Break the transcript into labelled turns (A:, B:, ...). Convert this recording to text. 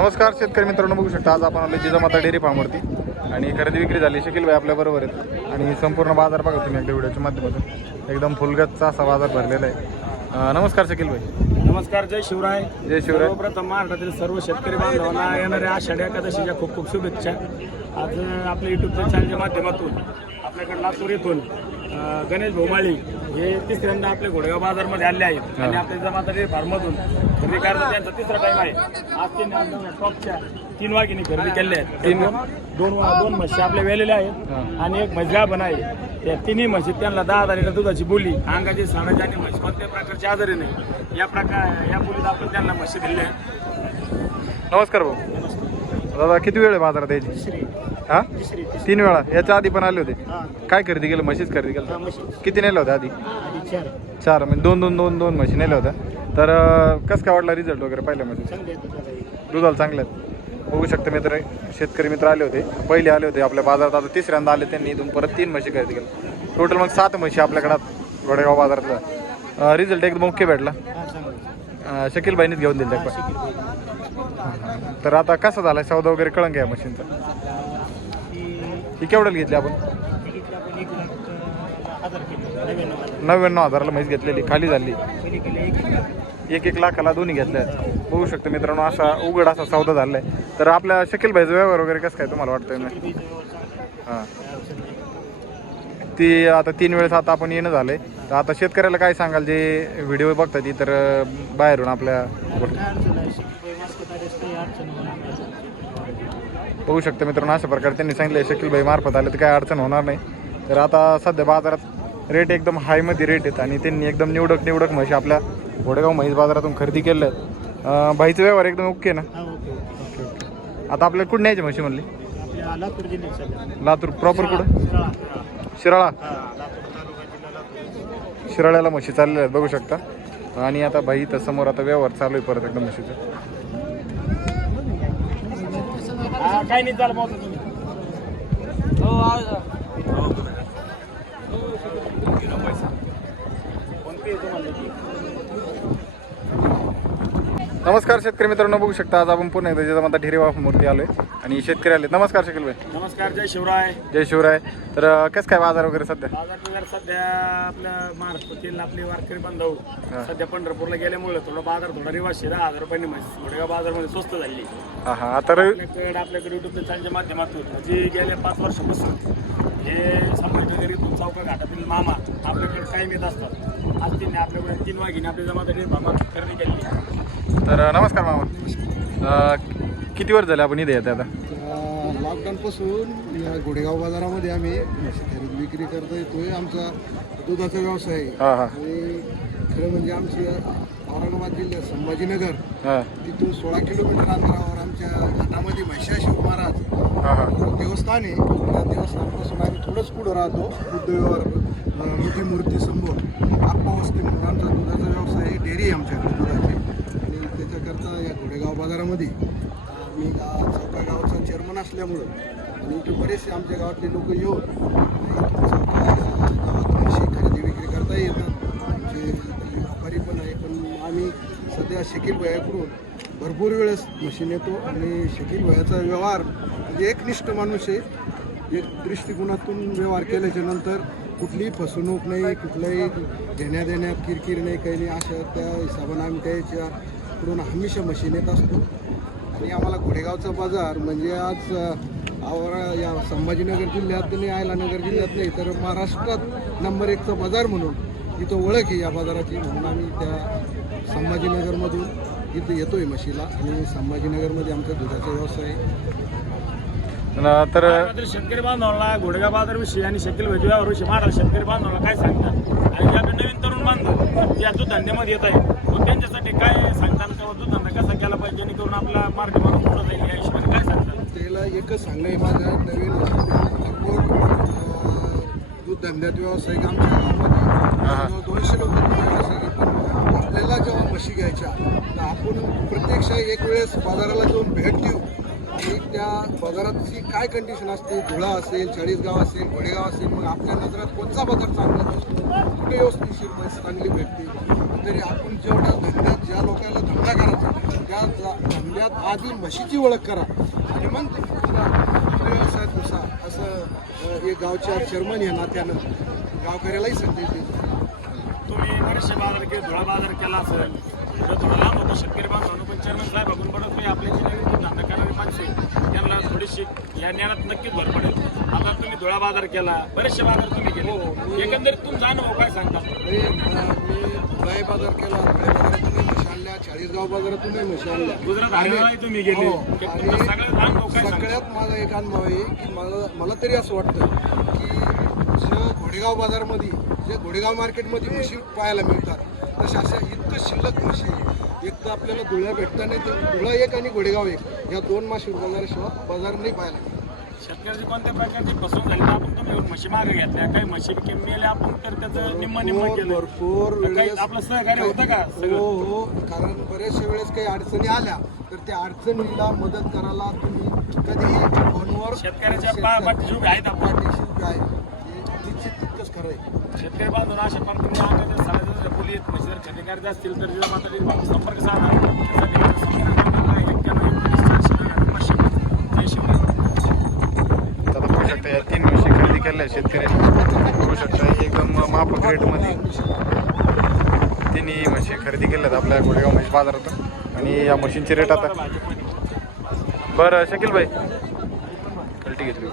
A: नमस्कार शेतकरी मित्रांनो बघू शकता आज आपण आलो जिजामाता डेअरी फार्मवरती. आणि खरेदी विक्री झाली शकील भाई आपल्या बरोबर आहेत. आणि संपूर्ण बाजार बघा तुम्ही एकदा व्हिडिओच्या माध्यमातून. एकदम फुलगतचा असा बाजार भरलेला आहे. नमस्कार शकील भाई.
B: नमस्कार जय शिवराय.
A: जय शिवराय.
B: सर्वप्रथम महाराष्ट्रातील सर्व शेतकरी बांधवांना येणाऱ्या आषाढी एकादशीच्या खूप खूप शुभेच्छा. आज आपल्या युट्यूबच्या चॅनलच्या माध्यमातून आपल्याकडे लातूर येथून गणेश भोमाळी हे तिसऱ्यांदा आपल्या घोडेगाव बाजारमध्ये आले आहेत. आणि आपल्या जमाता डेअरी फार्ममधून खरेदी करायचा त्यांचा तिसरा टाइम आहे. आज त्यांनी आपल्या टॉपच्या तीन वाघिनी खरेदी केल्या आहेत.
A: तीन?
B: दोन दोन म्हशी आपल्या वेलेल्या आहेत. आणि एक म्हशी पण आहे. त्या तिन्ही म्हशी त्यांना दहा लिटर दुधाची बोली अंगाची साडाची आणि म्हशी. कोणत्याही प्रकारची आजारी नाही. या प्रकार या बोलीत आपण त्यांना म्हशी दिल्या आहेत.
A: नमस्कार भाऊ. दादा किती वेळ आहे बाजारात यायची? हा?
B: तिसरी.
A: तीन वेळा? याच्या आधी पण आले होते?
B: हा.
A: काय खरेदी केलं म्हशीच खरेदी केलं किती नेलं होतं आधी?
B: चार.
A: चार म्हणजे दोन दोन दोन दोन म्हशी नेल्या होत्या. तर अं, कसं काय वाटला रिझल्ट वगैरे पहिल्या म्हशी
B: चांगले आहेत
A: दुधाला चांगले आहेत. बघू शकता मित्र शेतकरी मित्र आले होते. पहिले आले होते आपल्या बाजारात. आता तिसऱ्यांदा आले त्यांनी. इथून परत तीन म्हशी खरेदी केल्या. टोटल मग सात म्हशी आपल्याकडं गोडेगाव बाजारातला रिझल्ट एकदम ओके भेटला.
B: हा चांगले
A: अं, शकील बाईनीच घेऊन दिले तर आता कसा झाला सौदा वगैरे कळंग घ्या मशीनचा ही केवढ्याला घेतली आपण?
B: नव्याण्णव
A: हजाराला म्हैस घेतलेली खाली झाली.
B: एक
A: एक लाखाला दोन्ही घेतल्या. आहेत. बघू शकतो मित्रांनो असा उघड असा सौदा झाला आहे तर आपल्या शकील भाईचा व्यवहार वगैरे कसं काय तुम्हाला वाटतंय? ना हां. ती आता तीन वेळेस आता आपण येणं झालंय. तर आता शेतकऱ्याला काय सांगाल? जे व्हिडिओ बघतात ती तर बाहेरून आपल्या बघू शकतो मित्रांनो अशा प्रकारे त्यांनी सांगितलं शकील भाई मार्फत आले तर काय अडचण होणार नाही. तर आता सध्या बाजारात रेट एकदम हायमध्ये रेट आहेत आणि त्यांनी एकदम निवडक निवडक म्हशी आपल्या घोडेगाव म्हैस बाजारातून खरेदी अं, भाईचा व्यवहार एकदम ओके ना?
B: ओके
A: आता आपल्याला कुठं न्यायची म्हशी म्हणली?
B: लातूर
A: प्रॉपर कुठं?
B: शिराळा.
A: शिराळ्याला म्हशी चाललेल्या आहेत बघू शकता. आणि आता भाई इथं समोर आता व्यवहार चालू आहे परत एकदम म्हशीचा.
B: काय नाही चाल पाहतो तुम्ही. हो फोन पे तुम्हाला?
A: नमस्कार शेतकरी मित्रांनो बघू शकता आज आपण पुन्हा एकदा जिजामाता ढिरेवा मूर्ती आलोय. आणि शेतकरी आले. नमस्कार शकील भाई
B: नमस्कार जय शिवराय.
A: जय शिवराय. तर अं, कसं काय बाजार वगैरे सध्या?
B: बाजार वगैरे सध्या आपल्या महाराष्ट्रातील आपले वारकरी बांधव. सध्या पंढरपूरला गेल्यामुळे थोडा बाजार थोडा रिवाज दहा हजार रुपयांनी थोड्या बाजारमध्ये स्वस्त झाली.
A: हा हा. आता रवि
B: आपल्याकडे आपल्याकडे युट्यूबच्या चॅनलच्या माध्यमातून म्हणजे गेल्या पाच वर्षापासून हे संभाजीनगर इथून चौका घाटातील मामा आपल्याकडे कायम येत असतात. आज त्यांनी आपल्याकडे तीन वाघिनी आपल्या मामा खरेदी केली
A: तर नमस्कार मामा. किती वर्ष झाले आपण इथे येते आता?
C: लॉकडाऊनपासून या घोडेगाव बाजारामध्ये आम्ही म्हशी खरेदी विक्री करता येतोय. आमचा दुधाचा व्यवसाय आहे.
A: हा हा.
C: आणि खरं म्हणजे आमचे औरंगाबाद जिल्ह्यात संभाजीनगर
A: हा.
C: तिथून सोळा किलोमीटर अंतरावर आमच्या घाटामध्ये महिषाशिव महाराज
A: हा हा.
C: देवस्थान आहे त्या देवस्थानापासून आम्ही थोडंच पुढं राहतो. बुद्ध व्यवहार अं, मोठी मूर्ती समोर आप्पा वस्ती म्हणून आमचा दुधाचा व्यवसाय आहे. डेअरी आहे आमच्याकडे दुधाची. करता या घोडेगाव बाजारामध्ये. आम्ही मी गा चौका गावचा चेअरमन असल्यामुळं आणि इथे बरेचसे आमच्या गावातले लोक येऊन गावात खरेदी विक्री करता येतात. आमचे व्यापारी पण आहे पण आम्ही सध्या शकील भयाकडून भरपूर वेळेस मशीन येतो आणि शकील भयाचा व्यवहार म्हणजे एकनिष्ठ माणूस आहे. एक दृष्टिकोनातून व्यवहार केल्याच्यानंतर कुठलीही फसवणूक नाही कुठल्याही देण्या देण्यात किरकिर नाही काही नाही. अशा त्या हिशोबाने आम्ही त्याच्याकडून हमेशा मशीन येत असतो. आणि आम्हाला घोडेगावचा बाजार म्हणजे आज आवर आवरा या संभाजीनगर जिल्ह्यात नाही आयलानगर जिल्ह्यात नाही तर महाराष्ट्रात नंबर एकचा बाजार म्हणून इथं ओळख आहे या बाजाराची म्हणून आम्ही त्या संभाजीनगरमधून इथं येतो आहे म्हशीला आणि संभाजीनगरमध्ये आमचा दुधाचा व्यवसाय आहे.
A: तर
B: शेतकरी बांधवांना घोडेगाव बाजारविषयी आणि शकील व्यवहारविषयी महाराष्ट्र शेतकरी बांधवांना काय सांगतात आणि जे आपले नवीन तरुण बांधव जे दूध धंद्यामध्ये येत आहे मग त्यांच्यासाठी काय सांगतात किंवा दूध धंदा कसा केला पाहिजे जेणेकरून आपला मार्ग मारून पुढे जाईल या हिशोबाने काय सांगतात
C: त्याला एकच सांगाय माझं नवीन दूध धंद्यात व्यावसायिक आमच्या गावामध्ये दोनशे लोक. आपल्याला जेव्हा म्हशी घ्यायच्या तर आपण प्रत्यक्ष एक वेळेस बाजाराला जाऊन भेट देऊ. आणि त्या बाजाराची काय कंडिशन असते? धुळा असेल चाळीसगाव असेल घोडेगाव असेल मग आपल्या नजरात कोणता बाजार चांगला असतो? कुठे व्यवस्थित चांगली भेटते? तरी आपण जेवढ्या धंद्यात ज्या लोकांना धंदा करायचा त्या जा- धंद्यात आधी म्हशीची ओळख करा. आणि मग व्यवसाय पुन्हा असं एक गावच्या चेअरमन या नात्यानं गावकऱ्यालाही संदेश देतो.
B: तुम्ही बरेचसे बाजार केले धुळा बाजार केला असेल तर थोडा लांब होतो शेतकरी बांधवांनो पण चेअरमन साहेब आपण बरोबर काही आपल्या जे नवीन धंदा करणारे माणसं त्यांना थोडीशी या ज्ञानात नक्कीच भर पडेल. आता तुम्ही धुळा बाजार केला बरेचसे बाजार तुम्ही केले. एकंदरीत तुमचा अनुभव काय सांगता?
C: मी धुळे बाजार केला धुळे बाजारातूनही म्हशी आणल्या चाळीसगाव बाजारातूनही म्हशी आणल्या.
B: गुजरात हरियाणालाही तुम्ही गेले.
C: हो,
B: सगळ्यात अनुभव काय
C: सगळ्यात माझा एक अनुभव आहे की मला मला तरी असं वाटतं की जे घोडेगाव बाजारमध्ये जे घोडेगाव मार्केटमध्ये म्हशी पाहायला मिळतात तशा अशा इतकं शिल्लक आहे. एक तर आपल्याला धुळ्या भेटता नाही तर धुळा एक आणि घोडेगाव एक या दोन माशी बाजाराशिवाय बाजार नाही पाहायला.
B: शेतकऱ्याची कोणत्या प्रकारची फसवणूक झाली आपण तुम्ही म्हशी मागे घेतल्या काही म्हशी मेले आपण तर त्याचं निम्म निम्म केलं
C: भरपूर
B: काही
C: वेळेस
B: आपलं सहकार्य होतं का
C: हो हो कारण बऱ्याचशा वेळेस काही अडचणी आल्या तर त्या अडचणीला मदत करायला तुम्ही कधीही फोनवर
B: शेतकऱ्याच्या पाठीशी उभे आहेत आपण.
C: पाठीशी उभे आहे निश्चित तितकंच खरं आहे
B: शेतकरी बांधून अशा पद्धतीने आपल्या असतील तर जिल्हा माता संपर्क साधा.
A: तीन म्हशी खरेदी केल्या शेतकऱ्यांनी. बघू शकता एकदम माफक रेटमध्ये तिन्ही म्हशी खरेदी केल्यात आपल्या गोडेगाव म्हशी बाजारातून आणि या मशीनचे रेट आता बरं शकील भाई. कल्टी घेतली.